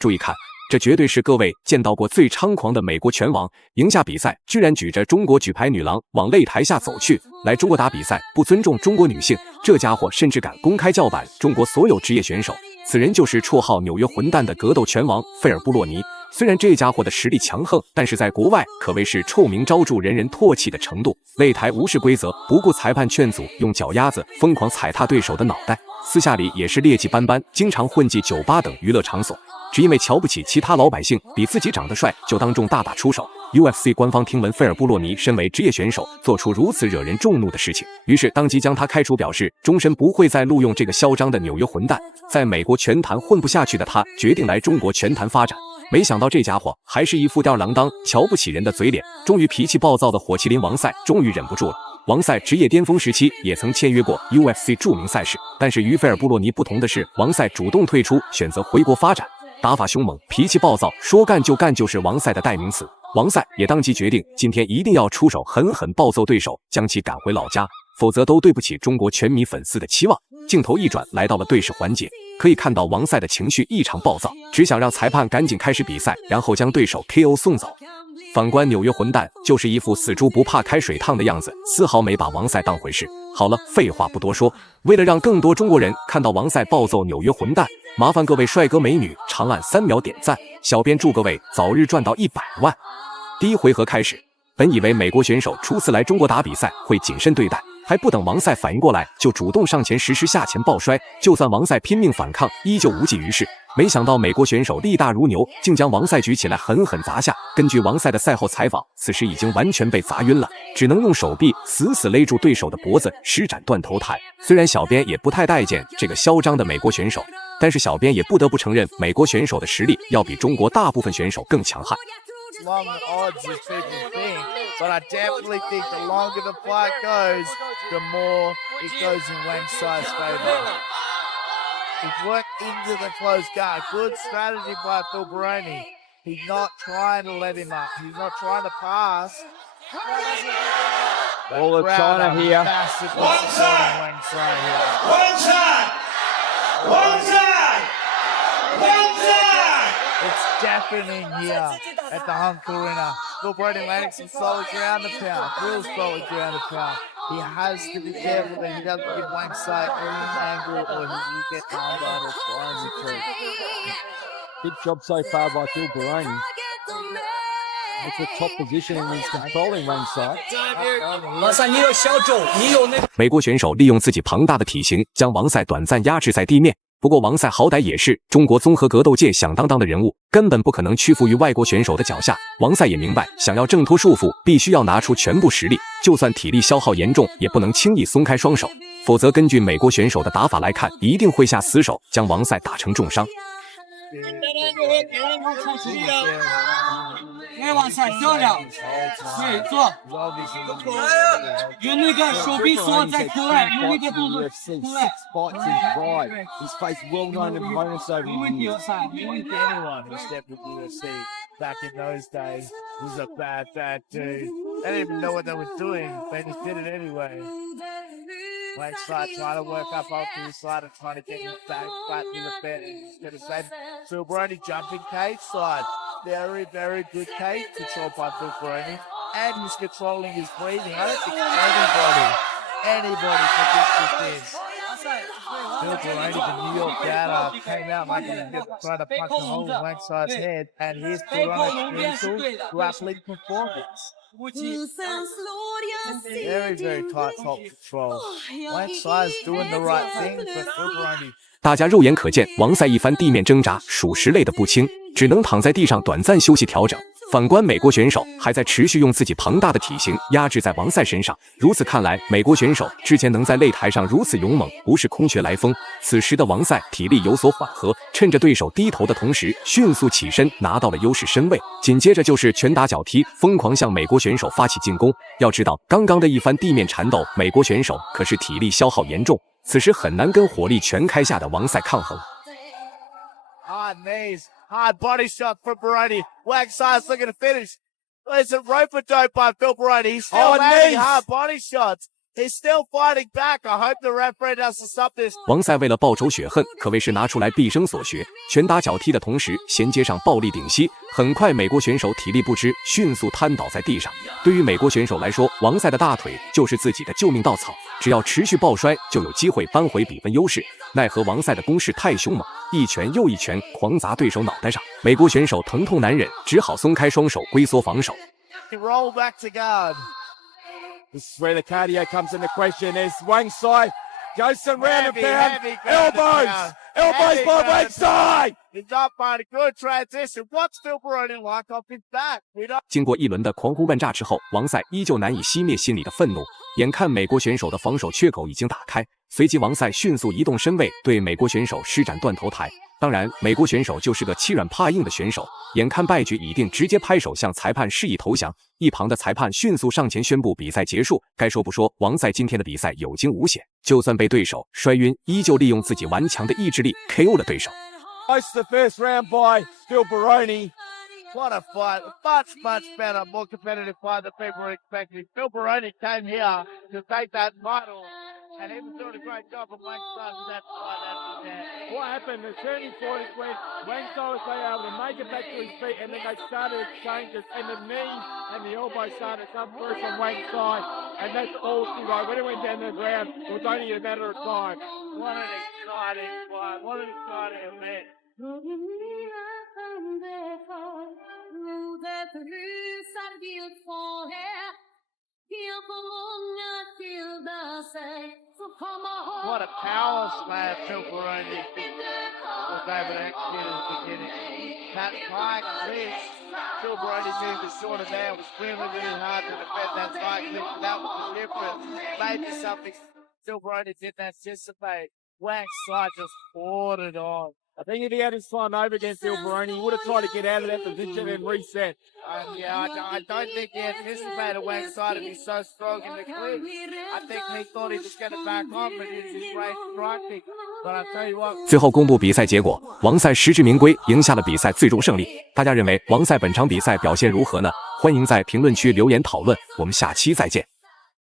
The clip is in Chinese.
注意看，这绝对是各位见到过最猖狂的美国拳王。赢下比赛，居然举着中国举牌女郎往擂台下走去，来中国打比赛，不尊重中国女性。这家伙甚至敢公开叫板中国所有职业选手。此人就是绰号纽约混蛋的格斗拳王费尔布洛尼。虽然这家伙的实力强横，但是在国外可谓是臭名昭著、人人唾弃的程度。擂台无视规则，不顾裁判劝阻，用脚丫子疯狂踩踏对手的脑袋。私下里也是劣迹斑斑，经常混迹酒吧等娱乐场所。只因为瞧不起其他老百姓，比自己长得帅，就当众大打出手。UFC 官方听闻费尔布洛尼身为职业选手做出如此惹人众怒的事情，于是当即将他开除，表示终身不会再录用这个嚣张的纽约混蛋。在美国拳坛混不下去的他，决定来中国拳坛发展。没想到这家伙还是一副吊儿郎当、瞧不起人的嘴脸。终于脾气暴躁的火麒麟王赛终于忍不住了。王赛职业巅峰时期也曾签约过 UFC 著名赛事，但是与费尔布洛尼不同的是，王赛主动退出，选择回国发展。打法凶猛，脾气暴躁，说干就干就是王赛的代名词。王赛也当即决定，今天一定要出手狠狠暴揍对手，将其赶回老家，否则都对不起中国拳迷粉丝的期望。镜头一转，来到了对视环节，可以看到王赛的情绪异常暴躁，只想让裁判赶紧开始比赛，然后将对手 KO 送走。反观纽约混蛋，就是一副死猪不怕开水烫的样子，丝毫没把王赛当回事。好了，废话不多说，为了让更多中国人看到王赛暴揍纽约混蛋，麻烦各位帅哥美女长按3秒点赞，小编祝各位早日赚到100万。第一回合开始，本以为美国选手初次来中国打比赛会谨慎对待，还不等王赛反应过来，就主动上前实施下前抱摔。就算王赛拼命反抗，依旧无济于事。没想到美国选手力大如牛，竟将王赛举起来狠狠砸下。根据王赛的赛后采访，此时已经完全被砸晕了，只能用手臂死死勒住对手的脖子，施展断头台。虽然小编也不太待见这个嚣张的美国选手，但是小编也不得不承认，美国选手的实力要比中国大部分选手更强悍。Long odds as people think, but I definitely think the longer the fight goes, the more it goes in Wang Sai's favor. He's worked into the close guard. Good strategy by Phil Baroni. He's not trying to let him up. He's not trying to pass. All of China here. One time! Wang Sai here. One time! One time! One time! It's deafening here at the Hunk Arena. Phil Baroni landing some solid ground and pound. Real solid ground and pound. He has to be careful that he doesn't give Wang Sai any angle or he will get armed out or flying the tree. Good job so far by Phil Baroni. It's a top position and he's controlling Wang Sai. 王赛，你有小种，你有那个。美国选手利用自己庞大的体型，将王赛短暂压制在地面。不过王赛好歹也是中国综合格斗界响当当的人物，根本不可能屈服于外国选手的脚下。王赛也明白，想要挣脱束缚，必须要拿出全部实力，就算体力消耗严重，也不能轻易松开双手，否则根据美国选手的打法来看，一定会下死手，将王赛打成重伤。哎，往下调整，对，坐。用那个手臂锁在口外，用那个动作口外。He's faced well-known opponents over the years. Anyone who stepped into the UFC back in those days was a bad dude. They didn't even know what they were doing, but he did it anyway. Wang Sai trying to work up onto the side and trying to get him back flat in the bed instead of saying Phil Baroni jumping cage side. Very, very good cage control by Phil Baroni. And he's controlling his breathing. I don't think anybody predicted this. Phil Baroni, the New York data, came out like he was trying to punch a hole in Wang Sai's head. And he's put on a mental grappling performance. Very, very tight top control. Wang Sai is doing the right thing, but Phil Baroni. 大家肉眼可见，王赛一番地面挣扎，属实累得不轻，只能躺在地上短暂休息调整。反观美国选手，还在持续用自己庞大的体型压制在王赛身上。如此看来，美国选手之前能在擂台上如此勇猛，不是空穴来风。此时的王赛体力有所缓和，趁着对手低头的同时，迅速起身拿到了优势身位。紧接着就是拳打脚踢，疯狂向美国选手发起进攻。要知道，刚刚的一番地面缠斗，美国选手可是体力消耗严重。此时很难跟火力全开下的王赛抗衡。Hard knees, hard body shot from Baroni. Wang Sai's looking to finish. There's a rope-a-dope by Phil Baroni. He's still landing hard body shots. He's still fighting back. I hope the referee doesn't stop this. 王赛为了报仇雪恨，可谓是拿出来毕生所学，拳打脚踢的同时，衔接上暴力顶膝。很快，美国选手体力不支，迅速瘫倒在地上。对于美国选手来说，王赛的大腿就是自己的救命稻草，只要持续抱摔，就有机会扳回比分优势。奈何王赛的攻势太凶猛，一拳又一拳狂砸对手脑袋上，美国选手疼痛难忍，只好松开双手龟缩防守。 Roll back to guard. This is where the cardio comes into question. There's Wang Sai goes some round and pound. Elbows by Wang Sai. He's not finding a good transition. What's Phil Baroni lock off his back? We don't. 经过一轮的狂呼乱炸之后，王赛依旧难以熄灭心里的愤怒。眼看美国选手的防守缺口已经打开，随即王赛迅速移动身位，对美国选手施展断头台。当然，美国选手就是个欺软怕硬的选手，眼看败局已定，直接拍手向裁判示意投降。一旁的裁判迅速上前宣布比赛结束。该说不说，王赛今天的比赛有惊无险，就算被对手摔晕，依旧利用自己顽强的意志力 KO 了对手。 Most the first round by Phil Baroni. What a fight. Much better, more competitive fight than people were expecting. Phil Baroni came here to take that title. And he was doing a great job of Wang Sai with that fight at the end. What happened? The turning point is when Wang Sai was able to make it back to his feet, and then they started exchanges, and the knee and the elbow started to come through from Wang Sai, and that's all she wrote. When it went down to the ground, it was only a matter of time. What an exciting fight. What an exciting event. What a power slam Phil Baroni was able to execute at the beginning. That high clinch, Phil Baroni moved the shorter there, was really hard to defend that high clinch. That was the difference. Maybe something Phil Baroni didn't anticipate. Wang Sai just poured it on. I think if he had his time over against Phil Baroni, he would have tried to get out of that position and reset. I don't think he anticipated Wang Sai to be so strong in the clinch. I think he thought he was going to back off and use his range striking. But I tell you what. 最后公布比赛结果，王赛实至名归，赢下了比赛最终胜利。大家认为王赛本场比赛表现如何呢？欢迎在评论区留言讨论，我们下期再见。